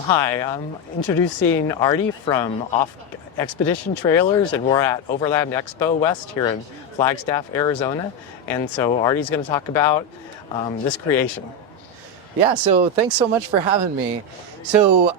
Hi, I'm introducing Artie from Xpedition Trailers, and we're at Overland Expo West here in Flagstaff, Arizona. And so Artie's going to talk about this creation. Yeah, so thanks so much for having me. So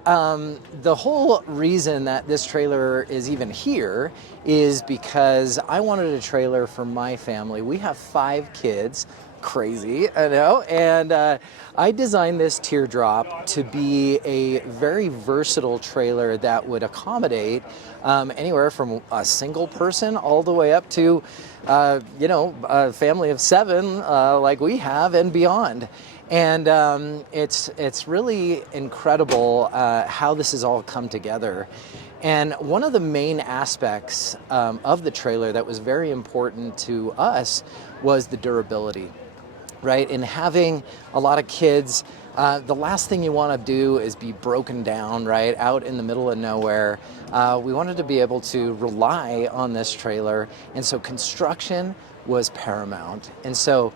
the whole reason that this trailer is even here is because I wanted a trailer for my family. We have 5 kids. Crazy, I know. And I designed this teardrop to be a very versatile trailer that would accommodate anywhere from a single person all the way up to, a family of 7 like we have and beyond. And it's really incredible how this has all come together. And one of the main aspects of the trailer that was very important to us was the durability. Right, and having a lot of kids, the last thing you want to do is be broken down, right, out in the middle of nowhere. We wanted to be able to rely on this trailer, and so construction was paramount. And so,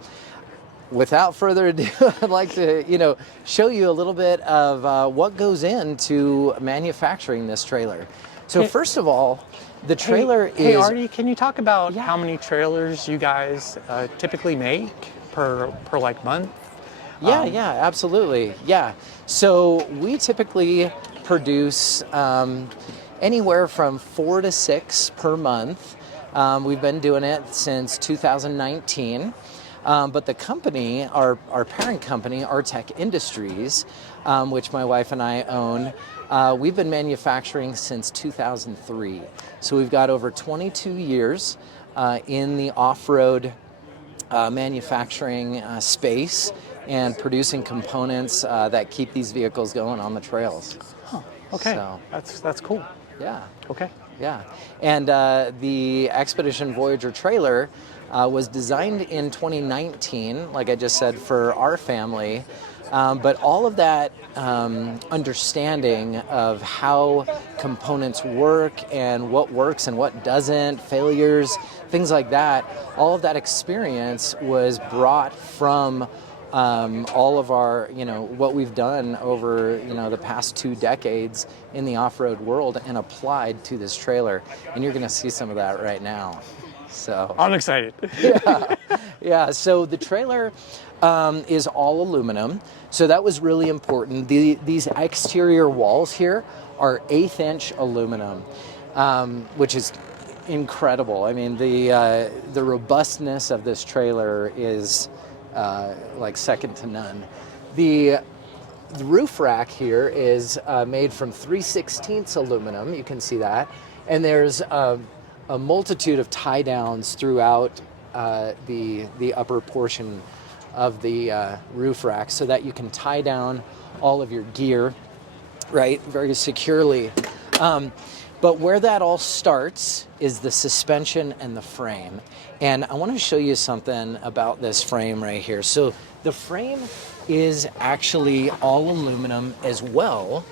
without further ado, I'd like to, show you a little bit of what goes into manufacturing this trailer. So first of all, the trailer is... Hey, Artie, can you talk about how many trailers you guys typically make per month? Yeah, absolutely. Yeah. So we typically produce anywhere from 4 to 6 per month. We've been doing it since 2019. But the company, our parent company, Artec Industries, which my wife and I own, we've been manufacturing since 2003. So we've got over 22 years in the off-road manufacturing space and producing components that keep these vehicles going on the trails. Huh. Okay, so, that's cool. Yeah. Okay. Yeah, and the Xpedition Voyager trailer was designed in 2019, like I just said, for our family. But all of that understanding of how components work and what works and what doesn't, failures, things like that, all of that experience was brought from all of our, what we've done over, the past 2 decades in the off-road world and applied to this trailer. And you're going to see some of that right now. So I'm excited. Yeah. So the trailer is all aluminum. So that was really important. These exterior walls here are 1/8 inch aluminum, which is incredible. I mean, the robustness of this trailer is like second to none. The roof rack here is made from 3/16 aluminum. You can see that, and there's a multitude of tie downs throughout the upper portion of the roof rack, so that you can tie down all of your gear, right, very securely. But where that all starts is the suspension and the frame. And I want to show you something about this frame right here. So the frame is actually all aluminum as well,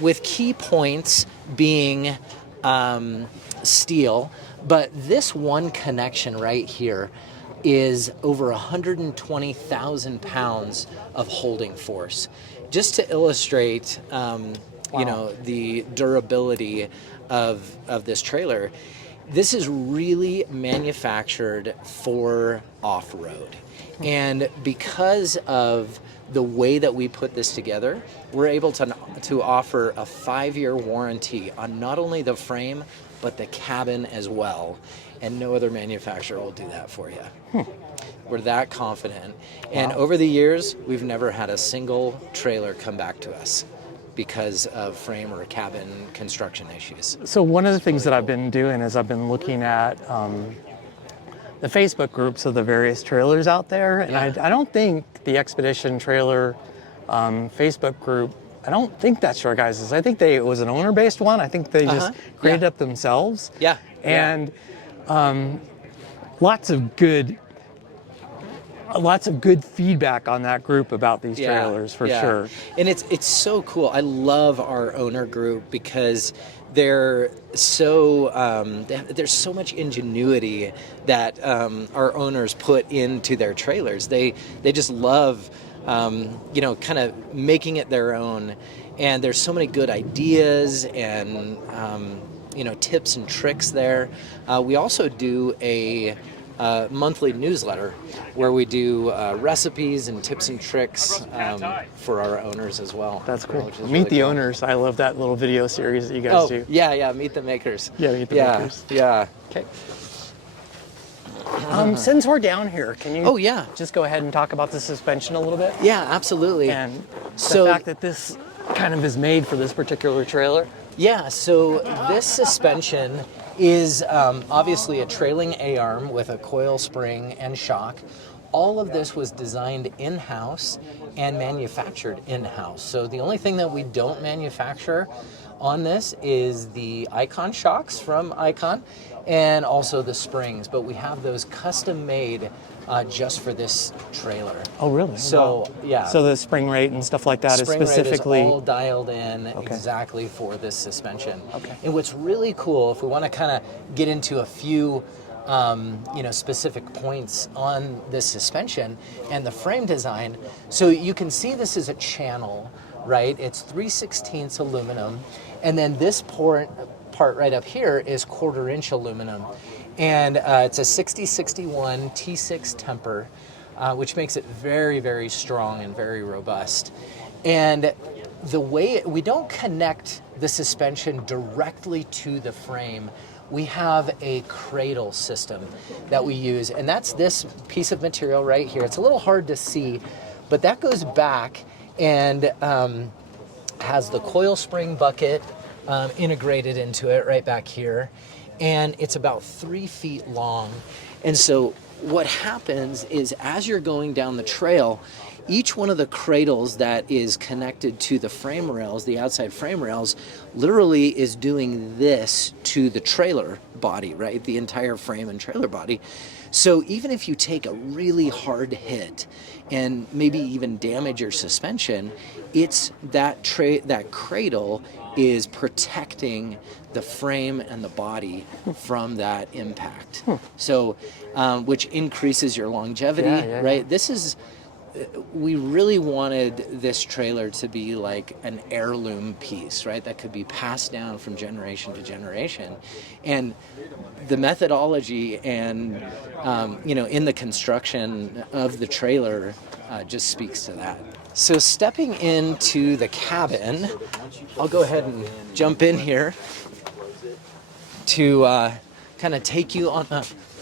with key points being steel. But this one connection right here is over 120,000 pounds of holding force. Just to illustrate, the durability of this trailer, this is really manufactured for off-road. And because of the way that we put this together, we're able to offer a 5-year warranty on not only the frame, but the cabin as well. And no other manufacturer will do that for you. We're that confident. And over the years, we've never had a single trailer come back to us because of frame or cabin construction issues. So one of the things that I've been doing is I've been looking at the Facebook groups of the various trailers out there, and I don't think the Xpedition trailer Facebook group, I don't think that's your guys's. I think it was an owner-based one. I think they just created it themselves. Yeah. And lots of good feedback on that group about these trailers, for sure. And it's so cool. I love our owner group because they're so there's so much ingenuity that our owners put into their trailers. They just love kind of making it their own. and there's so many good ideas and tips and tricks there. We also do a monthly newsletter where we do recipes and tips and tricks for our owners as well. That's cool. Which is Meet really the cool. owners. I love that little video series that you guys do. Yeah, meet the makers. Yeah, meet the makers. Yeah. Okay. Since we're down here, can you just go ahead and talk about the suspension a little bit? Yeah, absolutely. And the fact that this kind of is made for this particular trailer? Yeah, so this suspension is obviously a trailing A-arm with a coil spring and shock. All of this was designed in-house and manufactured in-house. So the only thing that we don't manufacture on this is the Icon shocks from Icon and also the springs, but we have those custom made just for this trailer. Oh, really? So, yeah. So the spring rate and stuff like that Spring is specifically... rate is all dialed in exactly for this suspension. Okay. And what's really cool, if we want to kind of get into a few specific points on this suspension and the frame design, so you can see this is a channel, right? It's 3/16 aluminum, and then this part right up here is 1/4 inch aluminum. And it's a 6061 T6 temper, which makes it very, very strong and very robust. And the way we don't connect the suspension directly to the frame, we have a cradle system that we use, and that's this piece of material right here. It's a little hard to see, but that goes back and has the coil spring bucket integrated into it right back here. And it's about 3 feet long. And so what happens is as you're going down the trail, each one of the cradles that is connected to the frame rails, the outside frame rails, literally is doing this to the trailer body, right? The entire frame and trailer body. So even if you take a really hard hit and maybe even damage your suspension, it's that cradle is protecting the frame and the body from that impact. So, which increases your longevity, right? This is, we really wanted this trailer to be like an heirloom piece, right? That could be passed down from generation to generation. And the methodology and, in the construction of the trailer just speaks to that. So stepping into the cabin, I'll go ahead and jump in here to kind of take you on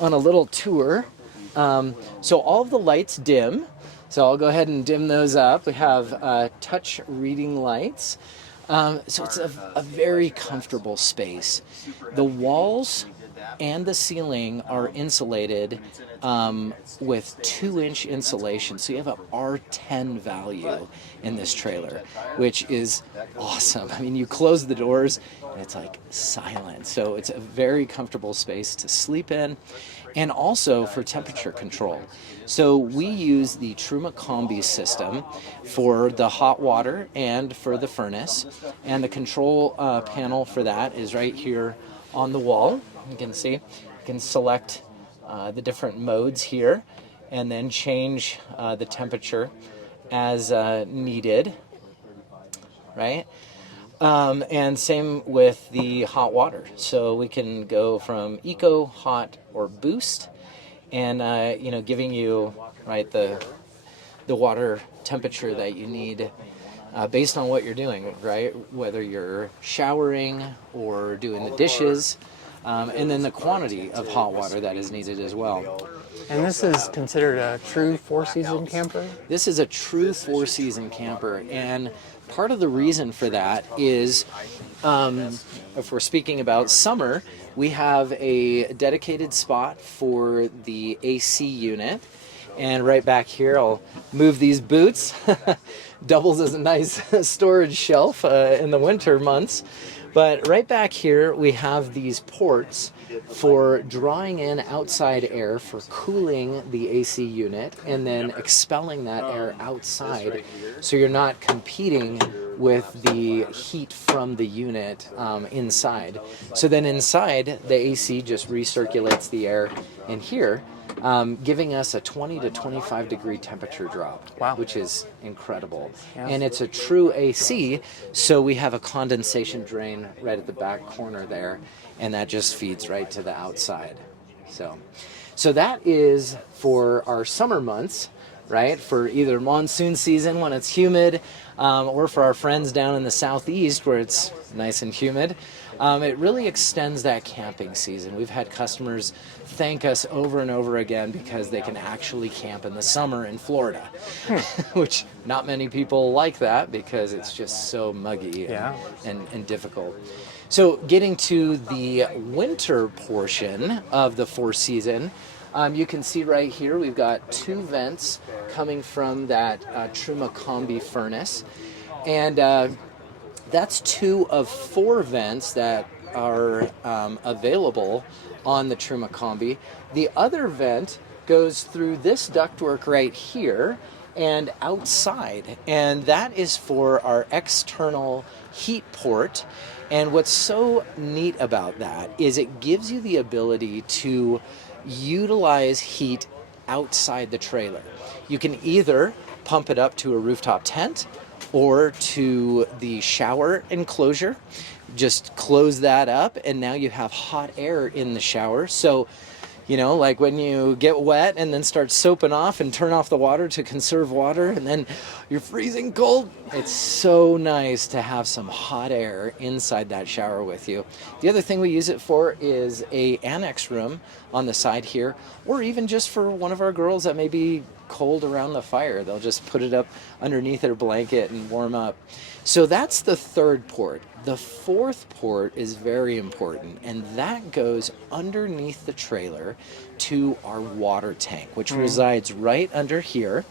a little tour. So all of the lights dim. So I'll go ahead and dim those up. We have touch reading lights. So it's a very comfortable space. The walls and the ceiling are insulated with 2-inch insulation. So you have a R10 value in this trailer, which is awesome. I mean, you close the doors and it's like silent. So it's a very comfortable space to sleep in, and also for temperature control. So we use the Truma Combi system for the hot water and for the furnace. And the control panel for that is right here on the wall. You can see, you can select the different modes here and then change the temperature as needed, right? And same with the hot water. So we can go from eco, hot, or boost, and giving you the water temperature that you need based on what you're doing, right? Whether you're showering or doing the dishes, and then the quantity of hot water that is needed as well. And this is considered a true 4-season camper? This is a true 4-season camper, and part of the reason for that is, if we're speaking about summer, we have a dedicated spot for the AC unit. And right back here, I'll move these boots. Doubles as a nice storage shelf in the winter months. But right back here, we have these ports for drawing in outside air for cooling the AC unit and then expelling that air outside, so you're not competing with the heat from the unit inside. So then inside, the AC just recirculates the air in here, giving us a 20 to 25 degree temperature drop, wow, which is incredible. Yeah. And it's a true AC, so we have a condensation drain right at the back corner there, and that just feeds right to the outside. So that is for our summer months, right? For either monsoon season when it's humid, or for our friends down in the southeast where it's nice and humid. It really extends that camping season. We've had customers thank us over and over again because they can actually camp in the summer in Florida, which not many people like that because it's just so muggy and difficult. So getting to the winter portion of the Four Season, you can see right here we've got 2 vents coming from that Truma Combi furnace, and that's 2 of 4 vents that are available on the Truma Combi. The other vent goes through this ductwork right here and outside, and that is for our external heat port. And what's so neat about that is it gives you the ability to utilize heat outside the trailer. You can either pump it up to a rooftop tent or to the shower enclosure. Just close that up, and now you have hot air in the shower. So, you know, like when you get wet and then start soaping off and turn off the water to conserve water, and then you're freezing cold, it's so nice to have some hot air inside that shower with you. The other thing we use it for is a annex room on the side here, or even just for one of our girls that may be cold around the fire. They'll just put it up underneath their blanket and warm up. So that's the third port. The fourth port is very important, and that goes underneath the trailer to our water tank, which resides right under here.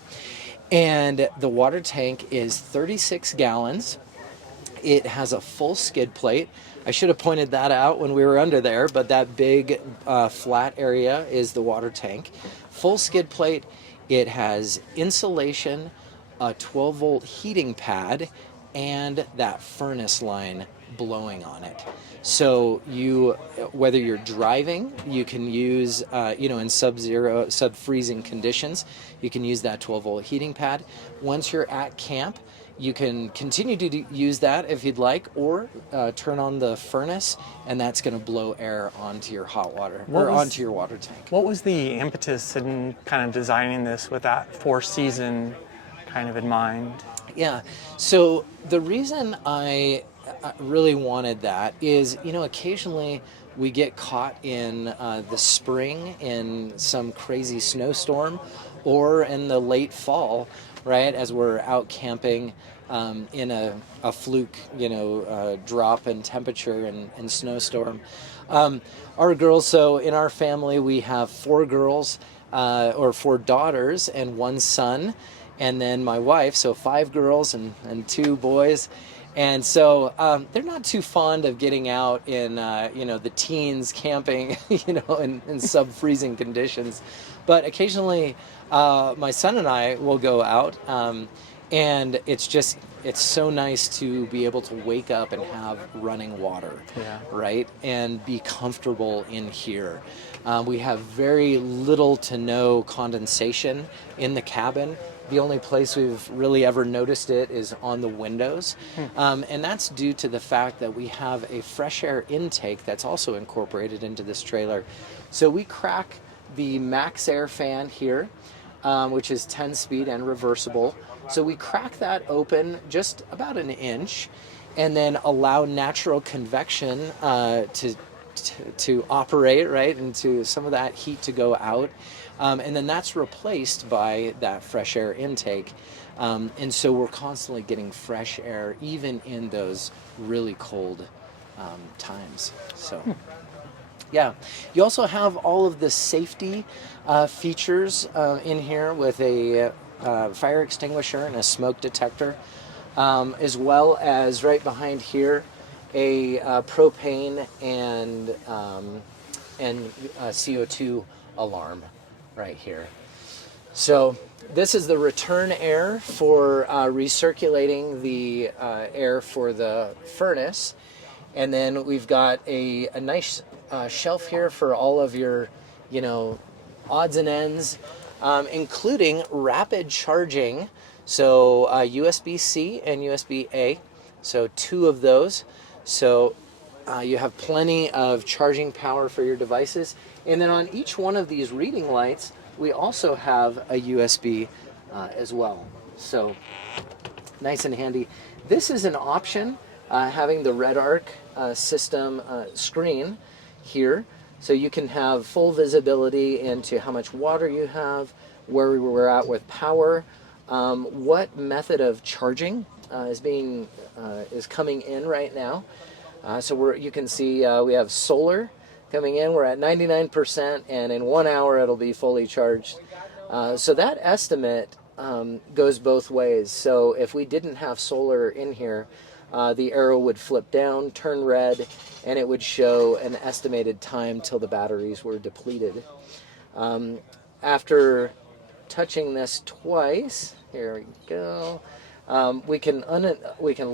And the water tank is 36 gallons. It has a full skid plate. I should have pointed that out when we were under there, but that big flat area is the water tank. Full skid plate. It has insulation, a 12-volt heating pad, and that furnace line blowing on it. So you, whether you're driving, you can use, in sub-zero, sub-freezing conditions, you can use that 12-volt heating pad. Once you're at camp, you can continue to use that if you'd like, or turn on the furnace, and that's going to blow air onto your hot water, onto your water tank. What was the impetus in kind of designing this with that Four Season kind of in mind? Yeah, so the reason I really wanted that is, occasionally we get caught in the spring in some crazy snowstorm, or in the late fall, right, as we're out camping in a fluke, drop in temperature and snowstorm. Our girls, so in our family we have 4 girls, or 4 daughters and 1 son, and then my wife, so 5 girls and 2 boys. And so they're not too fond of getting out in, the teens camping, in sub-freezing conditions. But occasionally my son and I will go out, and it's so nice to be able to wake up and have running water, right? And be comfortable in here. We have very little to no condensation in the cabin. The only place we've really ever noticed it is on the windows. And that's due to the fact that we have a fresh air intake that's also incorporated into this trailer. So we crack the max air fan here, which is 10 speed and reversible. So we crack that open just about an inch, and then allow natural convection to operate, right, and to some of that heat to go out. And then that's replaced by that fresh air intake. And so we're constantly getting fresh air, even in those really cold times. So, yeah. You also have all of the safety features in here with a fire extinguisher and a smoke detector, as well as right behind here, a propane and CO2 alarm right here. So this is the return air for recirculating the air for the furnace. And then we've got a nice shelf here for all of your, odds and ends, including rapid charging. So USB-C and USB-A, so 2 of those. So you have plenty of charging power for your devices. And then on each one of these reading lights, we also have a USB as well. So nice and handy. This is an option, having the Red Arc system screen here. So you can have full visibility into how much water you have, where we're at with power, what method of charging is coming in right now. So you can see we have solar coming in. We're at 99%, and in 1 hour it'll be fully charged. So that estimate goes both ways. So if we didn't have solar in here, the arrow would flip down, turn red, and it would show an estimated time till the batteries were depleted. After touching this twice, here we go, we can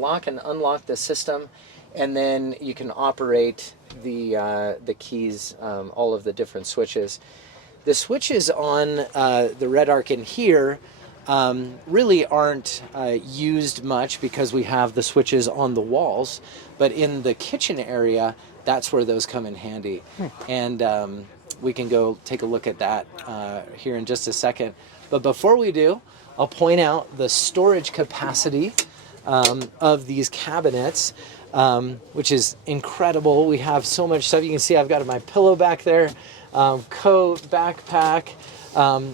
lock and unlock the system, and then you can operate the keys, all of the different switches. The switches on the Red Arc in here really aren't used much because we have the switches on the walls, but in the kitchen area, that's where those come in handy. And we can go take a look at that here in just a second. But before we do, I'll point out the storage capacity of these cabinets, which is incredible. We have so much stuff. You can see I've got my pillow back there, coat, backpack,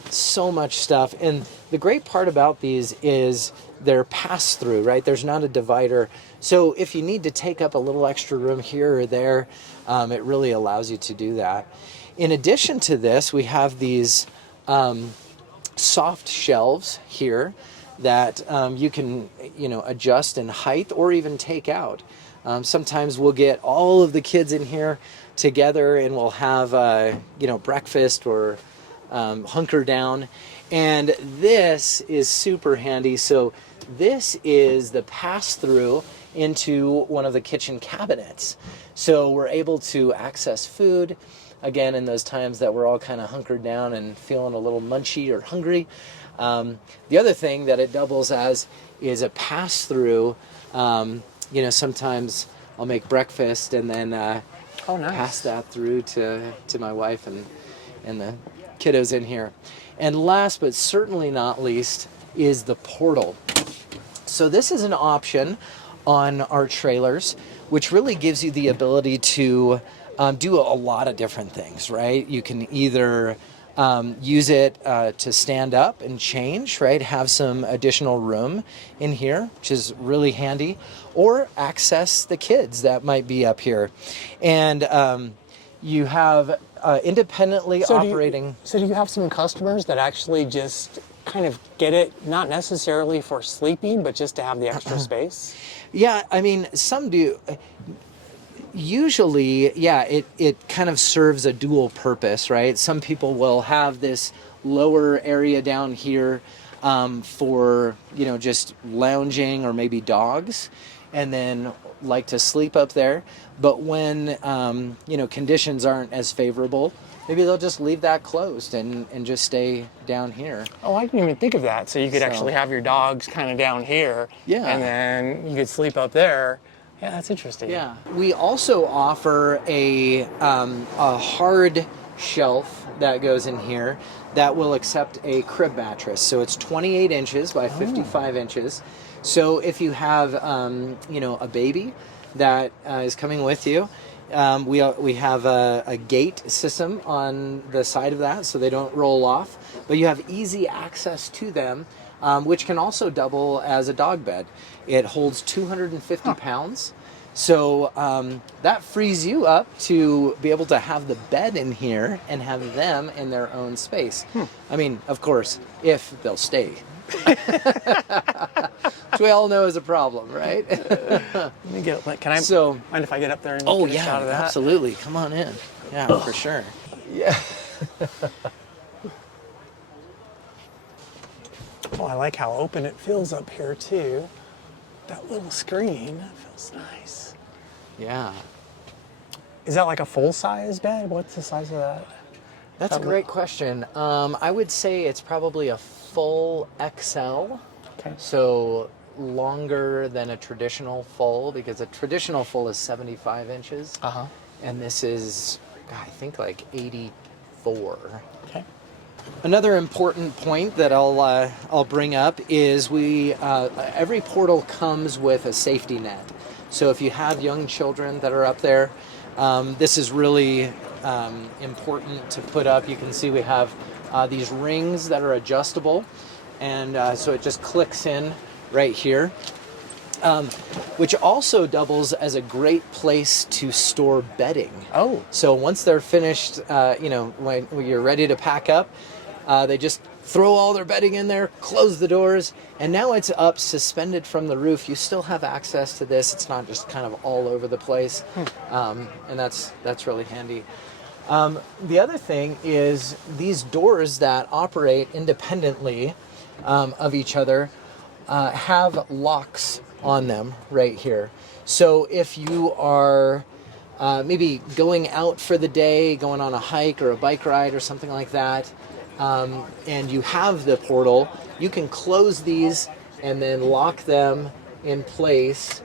so much stuff. And the great part about these is they're pass-through, right? There's not a divider. So if you need to take up a little extra room here or there, it really allows you to do that. In addition to this, we have these soft shelves here that you can, adjust in height or even take out. Sometimes we'll get all of the kids in here together and we'll have, breakfast or hunker down. And this is super handy. So this is the pass-through into one of the kitchen cabinets. So we're able to access food, again, in those times that we're all kind of hunkered down and feeling a little munchy or hungry. The other thing that it doubles as is a pass-through. Sometimes I'll make breakfast and then nice. pass that through to my wife and the kiddos in here. And last but certainly not least is the portal. So this is an option on our trailers, which really gives you the ability to do a lot of different things, right? You can either use it to stand up and change, right? Have some additional room in here, which is really handy, or access the kids that might be up here. And you have independently operating. So do you have some customers that actually just kind of get it, not necessarily for sleeping, but just to have the extra space? Yeah, I mean, some do. Usually, yeah, it kind of serves a dual purpose, right? Some people will have this lower area down here for, just lounging or maybe dogs, and then like to sleep up there. But when, conditions aren't as favorable, maybe they'll just leave that closed and just stay down here. Oh, I didn't even think of that. So you could actually have your dogs kind of down here, yeah, and then you could sleep up there. Yeah, that's interesting. Yeah. We also offer a hard shelf that goes in here that will accept a crib mattress. So it's 28 inches by 55 inches. So if you have, a baby that is coming with you, we have a gate system on the side of that so they don't roll off. But you have easy access to them, which can also double as a dog bed. It holds 250 pounds. So that frees you up to be able to have the bed in here and have them in their own space. I mean, of course, if they'll stay Which we all know is a problem, right? Let me get. Can I? So, mind if I get up there and oh get a shot of yeah, that? absolutely. Come on in. Yeah, for sure. Yeah. Oh, I like how open it feels up here too. That little screen feels nice. Yeah. Is that like a full-size bed? What's the size of that? That's a great question. I would say it's probably a full XL. Okay. So longer than a traditional full, because a traditional full is 75 inches. Uh-huh. And this is, God, I think like 84. Okay. Another important point that I'll bring up is every portal comes with a safety net. So if you have young children that are up there, this is really important to put up. You can see we have these rings that are adjustable, and so it just clicks in right here, which also doubles as a great place to store bedding. Oh. So once they're finished, when you're ready to pack up, they just throw all their bedding in there, close the doors, and now it's up suspended from the roof. You still have access to this. It's not just kind of all over the place, and that's really handy. The other thing is these doors that operate independently of each other have locks on them right here. So if you are maybe going out for the day, going on a hike or a bike ride or something like that, and you have the portal, you can close these and then lock them in place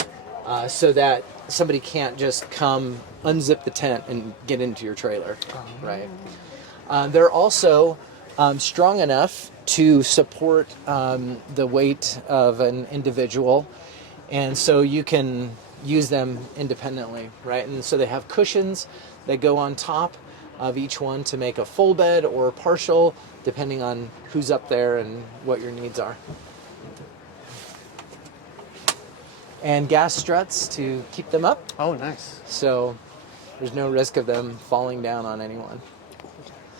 so that somebody can't just come unzip the tent and get into your trailer, right? They're also strong enough to support the weight of an individual, and so you can use them independently, right? And so they have cushions that go on top of each one to make a full bed or partial, depending on who's up there and what your needs are. And gas struts to keep them up, Oh, nice. so there's no risk of them falling down on anyone.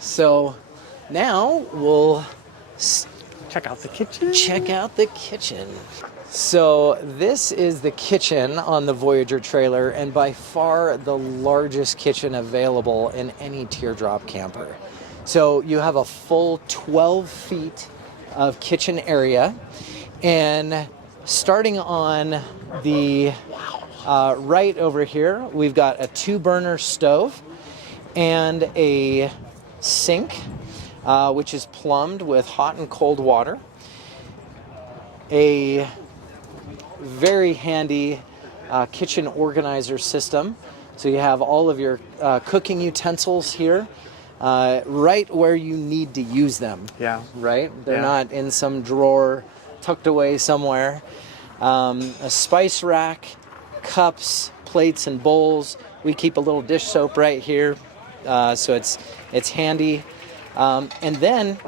So now we'll Check out the kitchen. check out the kitchen. So this is the kitchen on the Voyager trailer, and by far the largest kitchen available in any teardrop camper. So you have a full 12 feet of kitchen area, and starting on the right over here, we've got a 2-burner stove and a sink, which is plumbed with hot and cold water. A very handy kitchen organizer system. So you have all of your cooking utensils here, right where you need to use them. Yeah. Right? They're Yeah. not in some drawer tucked away somewhere. A spice rack, cups, plates, and bowls. We keep a little dish soap right here, so it's handy. And then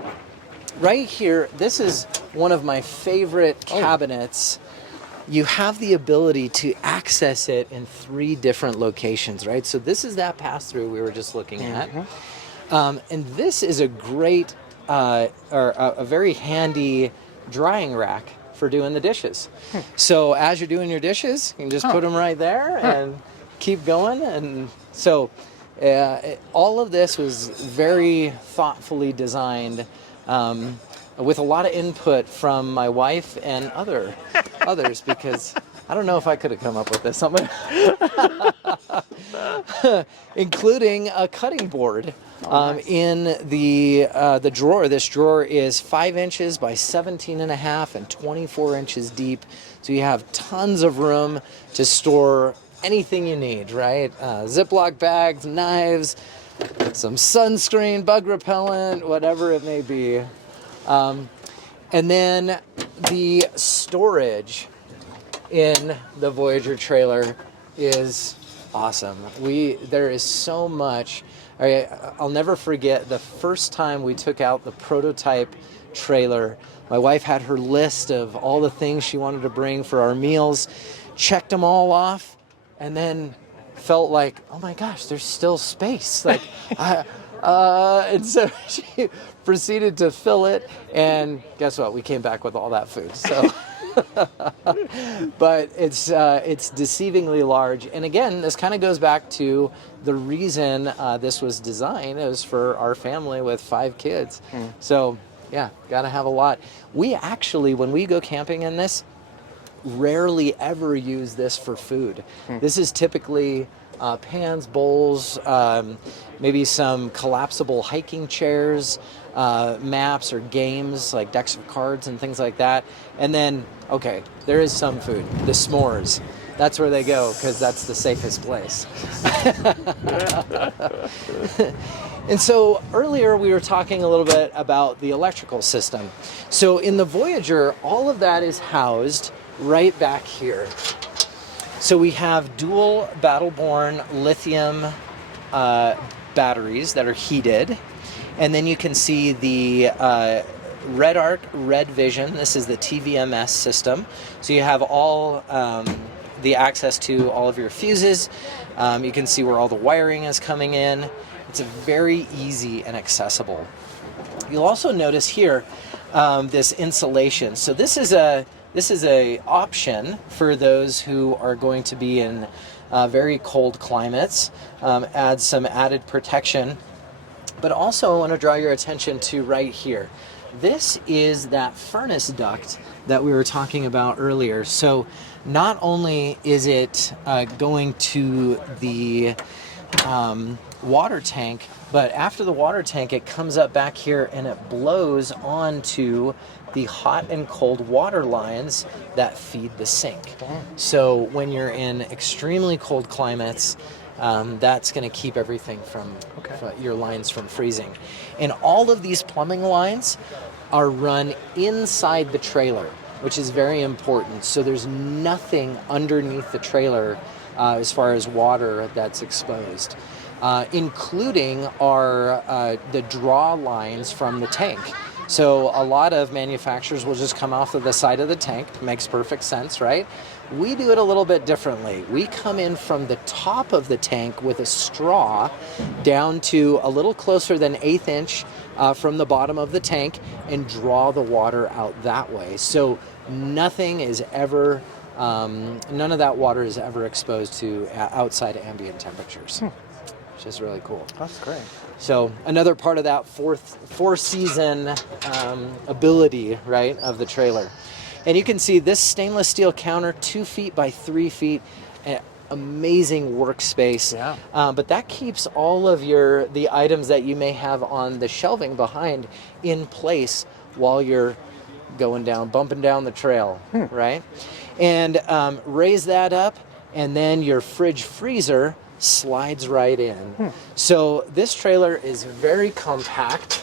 right here, this is one of my favorite cabinets. You have the ability to access it in 3 different locations, right? So this is that pass-through we were just looking at. And this is a great, or a very handy drying rack for doing the dishes. So as you're doing your dishes, you can just put them right there and keep going. And so all of this was very thoughtfully designed, with a lot of input from my wife and others, because I don't know if I could have come up with this, including a cutting board in the drawer. This drawer is 5 inches by 17.5 and 24 inches deep, so you have tons of room to store anything you need, right? Ziploc bags, knives, some sunscreen, bug repellent, whatever it may be. And then the storage in the Voyager trailer is awesome. There is so much. I'll never forget the first time we took out the prototype trailer. My wife had her list of all the things she wanted to bring for our meals, checked them all off, and then felt like, oh my gosh, there's still space. Like, And so she proceeded to fill it, and guess what? We came back with all that food. So, but it's deceivingly large. And again, this kind of goes back to the reason this was designed. It was for our family with 5 kids. So yeah, gotta have a lot. We actually, when we go camping in this, rarely ever use this for food. This is typically pans, bowls, maybe some collapsible hiking chairs, maps or games like decks of cards and things like that. And then, okay, there is some food, the s'mores. That's where they go because that's the safest place. And so earlier we were talking a little bit about the electrical system. So in the Voyager, all of that is housed right back here. So we have dual Battle-Born lithium batteries that are heated. And then you can see the Red Arc Red Vision. This is the TVMS system. So you have all the access to all of your fuses. You can see where all the wiring is coming in. It's very easy and accessible. You'll also notice here this insulation. So this is a option for those who are going to be in very cold climates. Adds some added protection. But also I want to draw your attention to right here. This is that furnace duct that we were talking about earlier. So not only is it going to the water tank, but after the water tank, it comes up back here and it blows onto the hot and cold water lines that feed the sink. So when you're in extremely cold climates, that's going to keep everything from your lines from freezing. And all of these plumbing lines are run inside the trailer, which is very important. So there's nothing underneath the trailer as far as water that's exposed, including the draw lines from the tank. So a lot of manufacturers will just come off of the side of the tank. Makes perfect sense, right? We do it a little bit differently. We come in from the top of the tank with a straw down to a little closer than 1/8 inch from the bottom of the tank and draw the water out that way. So nothing is ever, none of that water is ever exposed to outside ambient temperatures, which is really cool. That's great. So another part of that four season ability, right, of the trailer. And you can see this stainless steel counter, 2 feet by 3 feet, amazing workspace. Yeah. But that keeps all of the items that you may have on the shelving behind in place while you're bumping down the trail, right? And raise that up, and then your fridge freezer slides right in. So this trailer is very compact.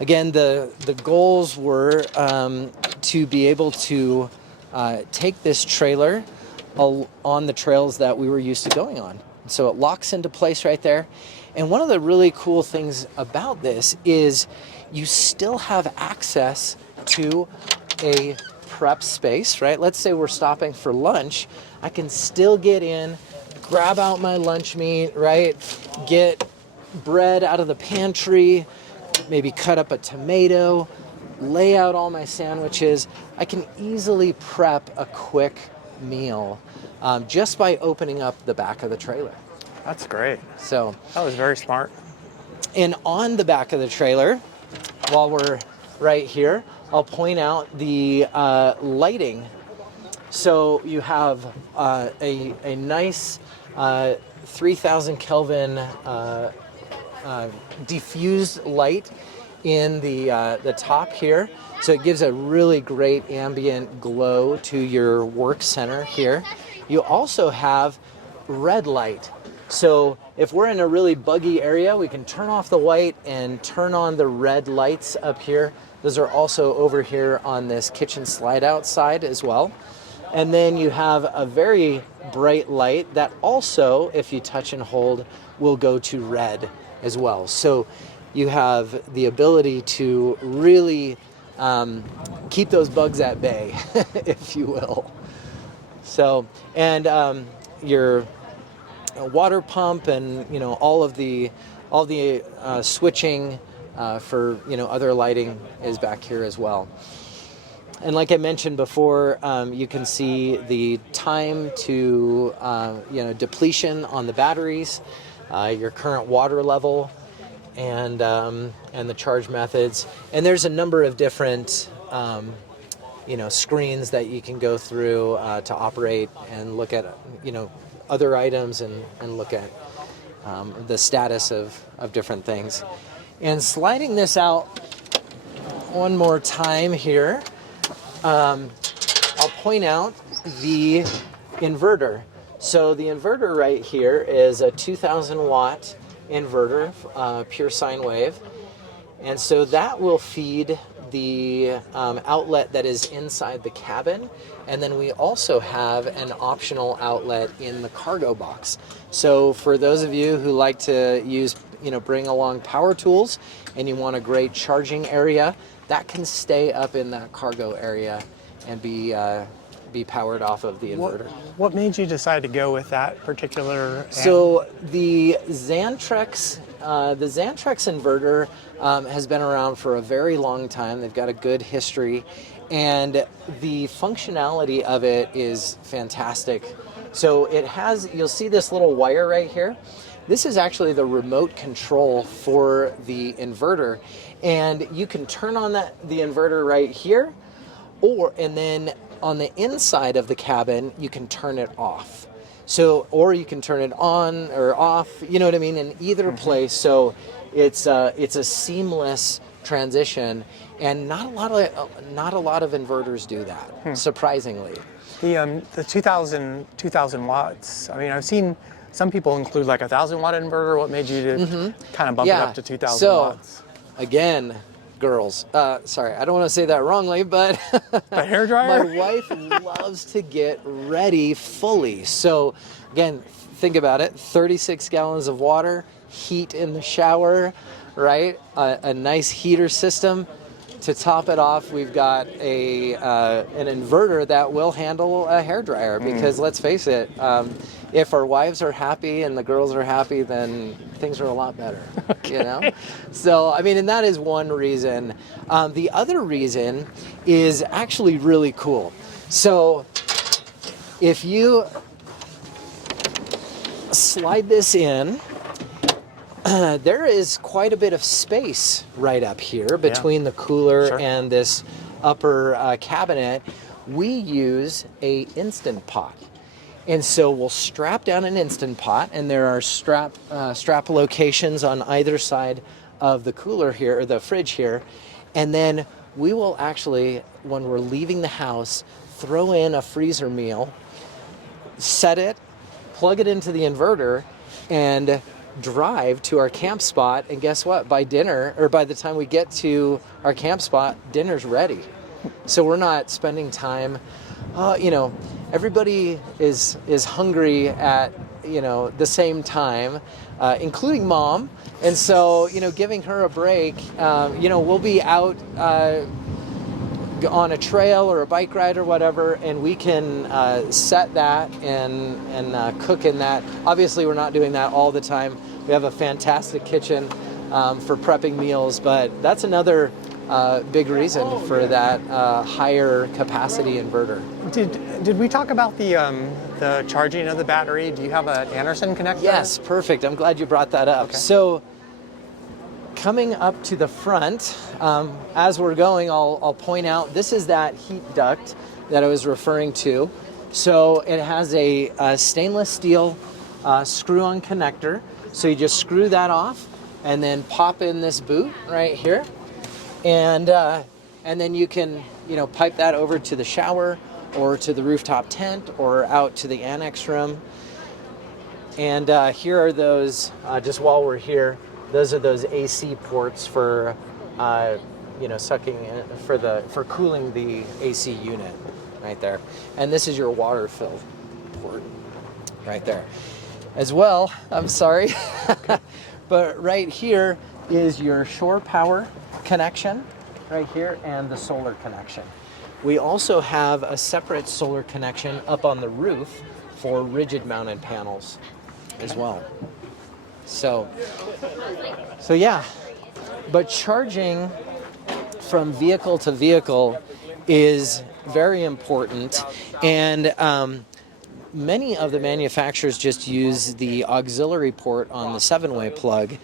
Again, the goals were to be able to take this trailer on the trails that we were used to going on. So it locks into place right there. And one of the really cool things about this is you still have access to a prep space, right? Let's say we're stopping for lunch. I can still get in, grab out my lunch meat, right? Get bread out of the pantry, maybe cut up a tomato, lay out all my sandwiches. I can easily prep a quick meal just by opening up the back of the trailer. That's great. So That was very smart. and on the back of the trailer, while we're right here, I'll point out the lighting. So you have a nice 3,000 Kelvin diffused light in the top here. So it gives a really great ambient glow to your work center here. You also have red light. So if we're in a really buggy area, we can turn off the white and turn on the red lights up here. Those are also over here on this kitchen slide out side as well. And then you have a very bright light that also, if you touch and hold, will go to red as well. So you have the ability to really keep those bugs at bay, if you will. So, and your water pump and all of the all the switching for other lighting is back here as well. And like I mentioned before, you can see the time to depletion on the batteries, your current water level, and the charge methods. And there's a number of different screens that you can go through to operate and look at other items and look at the status of different things. And sliding this out one more time here, I'll point out the inverter. So the inverter right here is a 2,000 watt inverter, pure sine wave. And so that will feed the outlet that is inside the cabin. And then we also have an optional outlet in the cargo box. So for those of you who like to bring along power tools and you want a great charging area, that can stay up in that cargo area and be powered off of the inverter. What made you decide to go with that particular? So the Xantrex inverter has been around for a very long time. They've got a good history, and the functionality of it is fantastic. So it has, you'll see this little wire right here. This is actually the remote control for the inverter, and you can turn on the inverter right here, and then on the inside of the cabin you can turn it off. So, or you can turn it on or off, you know what I mean, in either place. So it's a seamless transition, and not a lot of inverters do that, surprisingly. The 2,000 watts. I mean, I've seen some people include like 1,000 watt inverter. What made you to kind of bump it up to 2,000 watts? Again, girls, sorry, I don't want to say that wrongly, but the hairdryer? My wife loves to get ready fully. So again, think about it, 36 gallons of water, heat in the shower, right? A nice heater system. To top it off, we've got an inverter that will handle a hairdryer, because let's face it, if our wives are happy and the girls are happy, then things are a lot better, So, I mean, and that is one reason. The other reason is actually really cool. So, if you slide this in, there is quite a bit of space right up here between the cooler and this upper cabinet. We use a Instant Pot. And so we'll strap down an Instant Pot, and there are strap locations on either side of the cooler here, or the fridge here. And then we will actually, when we're leaving the house, throw in a freezer meal, set it, plug it into the inverter, and drive to our camp spot. And guess what? By dinner, or by the time we get to our camp spot, dinner's ready. So we're not spending time, everybody is hungry at, the same time, including mom. And so, giving her a break, we'll be out on a trail or a bike ride or whatever, and we can set that and cook in that. Obviously, we're not doing that all the time. We have a fantastic kitchen for prepping meals, but that's another big reason for that higher capacity inverter. Did we talk about the charging of the battery? Do you have an Anderson connector? Yes, perfect. I'm glad you brought that up. Okay. So coming up to the front, as we're going, I'll point out, this is that heat duct that I was referring to. So it has a stainless steel screw-on connector. So you just screw that off and then pop in this boot right here. And then you can, pipe that over to the shower or to the rooftop tent or out to the annex room. And here are those, just while we're here, those are those AC ports for, sucking in, for cooling the AC unit right there. And this is your water fill port right there. As well, I'm sorry, but right here is your shore power connection right here and the solar connection. We also have a separate solar connection up on the roof for rigid mounted panels as well. So yeah, but charging from vehicle to vehicle is very important, and many of the manufacturers just use the auxiliary port on the 7-way plug,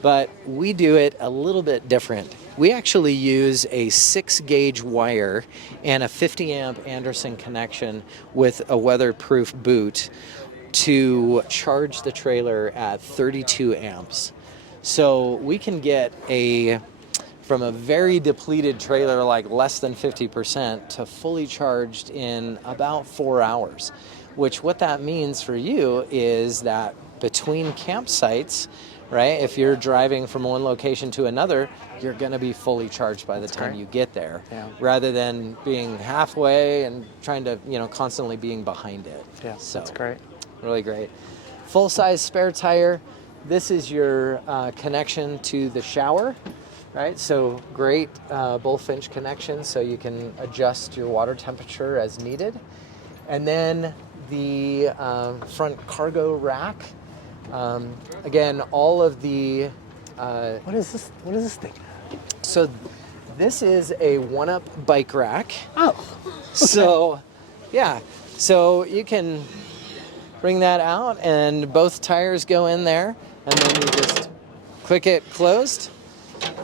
but we do it a little bit different. We actually use a 6-gauge wire and a 50 amp Anderson connection with a weatherproof boot to charge the trailer at 32 amps. So we can get from a very depleted trailer, like less than 50%, to fully charged in about 4 hours. Which what that means for you is that between campsites, right, if you're driving from one location to another, you're going to be fully charged by the time you get there, rather than being halfway and trying to, constantly being behind it. Yeah, so that's great. Really great. Full-size spare tire. This is your connection to the shower, right? So great Bullfinch connection, so you can adjust your water temperature as needed. And then the front cargo rack. Again, all of the... What is this? What is this thing? So this is a one-up bike rack. Oh. So, yeah. So you can bring that out, and both tires go in there, and then you just click it closed,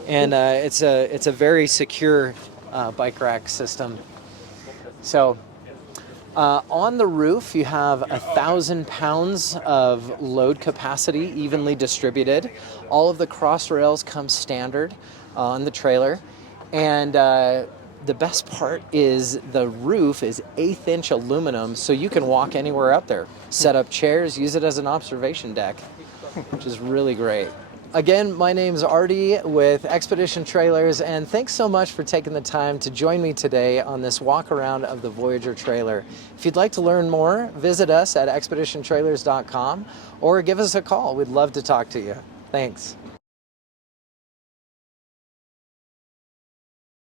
and it's a very secure bike rack system. So on the roof, you have 1,000 pounds of load capacity, evenly distributed. All of the cross rails come standard on the trailer, and the best part is the roof is 1/8-inch aluminum, so you can walk anywhere up there. Set up chairs, use it as an observation deck, which is really great. Again, my name's Artie with Xpedition Trailers, and thanks so much for taking the time to join me today on this walk around of the Voyager trailer. If you'd like to learn more, visit us at xpeditiontrailers.com or give us a call. We'd love to talk to you. Thanks.